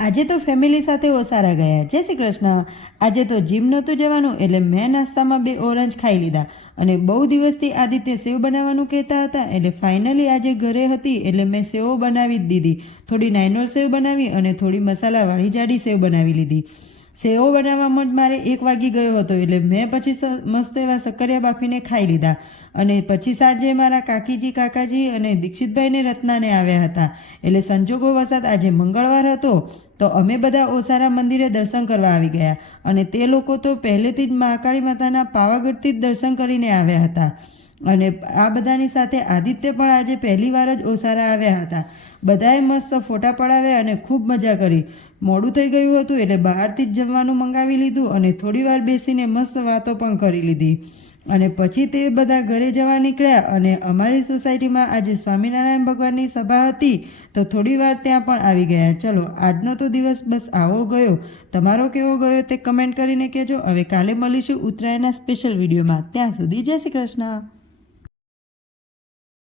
આજે તો ફેમિલી સાથે ઓસારા ગયા. જય શ્રી કૃષ્ણ. આજે તો જીમ નહોતું જવાનું એટલે મેં નાસ્તામાં 2 ઓરેન્જ ખાઈ લીધા અને બહુ દિવસથી આદિત્ય સેવ બનાવવાનું કહેતા હતા એટલે ફાઇનલી આજે ઘરે હતી એટલે મેં સેવો બનાવી જ દીધી. થોડી નાઇનોલ સેવ બનાવી અને થોડી મસાલાવાળી જાડી સેવ બનાવી લીધી. સેવો બનાવવામાં જ મારે 1 વાગી ગયો હતો એટલે મેં પછી મસ્ત એવા શક્કરિયા બાફીને ખાઈ લીધા અને પછી સાંજે મારા કાકીજી કાકાજી અને દીક્ષિતભાઈને રત્નાને આવ્યા હતા એટલે સંજોગો વસાત આજે મંગળવાર હતો તો અમે બધા ઓસારા મંદિરે દર્શન કરવા આવી ગયા અને તે લોકો તો પહેલેથી જ મહાકાળી માતાના પાવાગઢથી જ દર્શન કરીને આવ્યા હતા અને આ બધાની સાથે આદિત્ય પણ આજે પહેલી વાર જ ઓસારા આવ્યા હતા. બધાએ મસ્ત ફોટા પડાવ્યા અને ખૂબ મજા કરી. મોડું થઈ ગયું હતું એટલે બહારથી જ જમવાનું મંગાવી લીધું અને થોડી વાર બેસીને મસ્ત વાતો પણ કરી લીધી અને પછી તે બધા ઘરે જવા નીકળ્યા અને અમારી સોસાયટીમાં આજે સ્વામિનારાયણ ભગવાનની સભા હતી તો થોડી વાર ત્યાં પણ આવી ગયા. ચલો આજનો તો દિવસ બસ આવો ગયો. તમારો કેવો ગયો તે કમેન્ટ કરીને કહેજો. હવે કાલે મળીશું ઉત્તરાયણના સ્પેશિયલ વિડીયોમાં. ત્યાં સુધી જય શ્રી કૃષ્ણ.